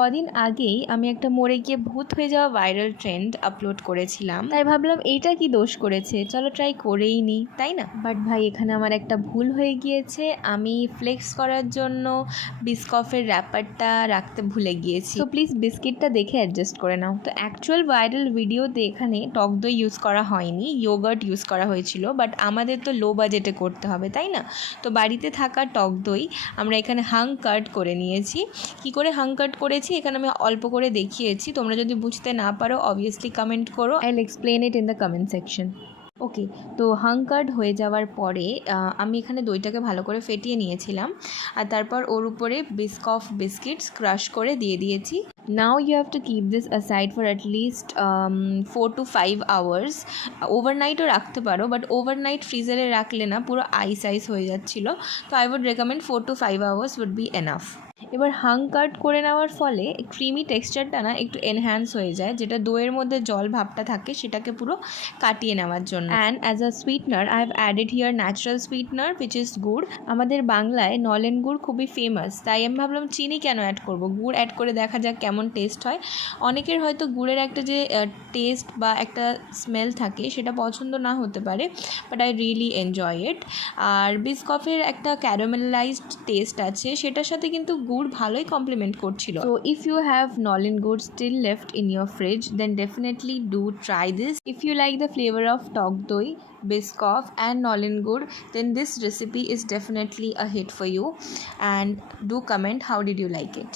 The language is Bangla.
কদিন আগেই আমি একটা মরে গিয়ে ভূত হয়ে যাওয়া ভাইরাল ট্রেন্ড আপলোড করেছিলাম, তাই ভাবলাম এইটা কি দোষ করেছে, চলো ট্রাই করেই নিই, তাই না? বাট ভাই এখানে আমার একটা ভুল হয়ে গিয়েছে। আমি ফ্লেক্স করার জন্য বিস্কফের র্যাপারটা রাখতে ভুলে গিয়েছি। তো প্লিজ বিস্কিটটা দেখে অ্যাডজাস্ট করে নাও। তো অ্যাকচুয়াল ভাইরাল ভিডিওতে এখানে টক দই ইউজ করা হয়নি, ইয়োগার্ট ইউজ করা হয়েছিল। বাট আমাদের তো লো বাজেটে করতে হবে, তাই না? তো বাড়িতে থাকা টক দই আমরা এখানে হাং কাট করে নিয়েছি। কি করে হাং কাট করেছি এখানে আমি অল্প করে দেখিয়েছি, তোমরা যদি বুঝতে না পারো অবভিয়াসলি কমেন্ট করো, I will explain it in the comment section. Okay, তো হাং কাট হয়ে যাওয়ার পরে আমি এখানে দইটাকে ভালো করে ফেটিয়ে নিয়েছিলাম, আর তারপর ওর উপরে বিস্কফ বিস্কিটস ক্রাশ করে দিয়ে দিয়েছি। Now you have to keep this aside for at least 4 to 5 hours। ওভারনাইটও রাখতে পারো, বাট ওভারনাইট ফ্রিজারে রাখলে না পুরো আইস হয়ে যাচ্ছিলো। তো I would recommend 4 to 5 hours would be enough. এবার হাং কাট করে নেওয়ার ফলে ক্রিমি টেক্সচারটা না একটু এনহ্যান্স হয়ে যায়, যেটা দইয়ের মধ্যে জল ভাবটা থাকে সেটাকে পুরো কাটিয়ে নেওয়ার জন্য। And as a sweetener I have added here natural sweetener which is গুড়। আমাদের বাংলায় নলেন গুড় খুবই ফেমাস, তাই আমি ভাবলাম চিনি কেন অ্যাড করব, গুড় অ্যাড করে দেখা যাক কেমন টেস্ট হয়। অনেকের হয়তো গুড়ের একটা যে টেস্ট বা একটা স্মেল থাকে সেটা পছন্দ না হতে পারে, but I really enjoy it. আর বিস্কফের একটা ক্যারামেলাইজড টেস্ট আছে, সেটার সাথে কিন্তু গুড় ভালোই কমপ্লিমেন্ট করছিল। So if you have nolen gur still left in your fridge then definitely do try this. If you like the flavour of tok doi, biskoff and nolen gur, then this recipe is definitely a hit for you, and do comment how did you like it.